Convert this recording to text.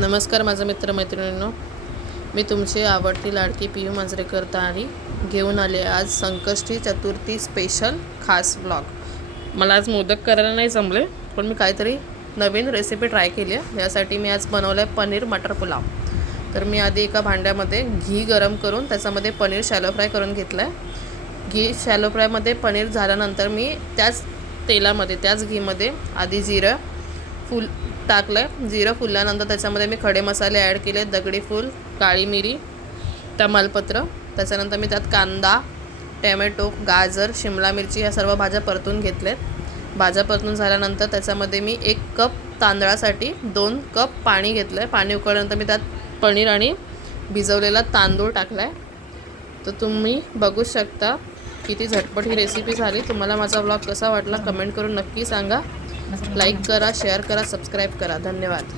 नमस्कार माझा मित्र मैत्रिणींनो, मी तुमची आवडती लाडकी पियू मांजरेकर तारी घेऊन आले आज संकष्टी चतुर्थी स्पेशल खास व्लॉग। मला आज मोदक करायला नाही जमले, पण मी काहीतरी नवीन रेसिपी ट्राय केली आहे। यासाठी मी आज बनवलं आहे पनीर मटर पुलाव। तर मी आधी एका भांड्यामध्ये घी गरम करून त्याच्यामध्ये पनीर शॅलो फ्राय करून घेतलं आहे। घी शॅलो फ्रायमध्ये पनीर झाल्यानंतर मी त्याच तेलामध्ये त्याच घीमध्ये आधी जिरं फूल टाकलं। जिरं फुलल्यानंतर त्याच्यामध्ये मी खडे मसाले ॲड केले, दगडी फूल, काळी मिरी, तमालपत्र। त्याच्यानंतर मी त्यात कांदा, टॅमॅटो, गाजर, शिमला मिरची ह्या सर्व भाज्या परतून घेतल्यात। भाज्या परतून झाल्यानंतर त्याच्यामध्ये मी 1 कप तांदळासाठी 2 कप पाणी घेतलं आहे। पाणी उकळल्यानंतर मी त्यात पनीर आणि भिजवलेला तांदूळ टाकला आहे। तर तुम्ही बघू शकता किती झटपट ही रेसिपी झाली। तुम्हाला माझा व्लॉग कसा वाटला कमेंट करून नक्की सांगा। लाईक करा, शेअर करा, सबस्क्राईब करा। धन्यवाद।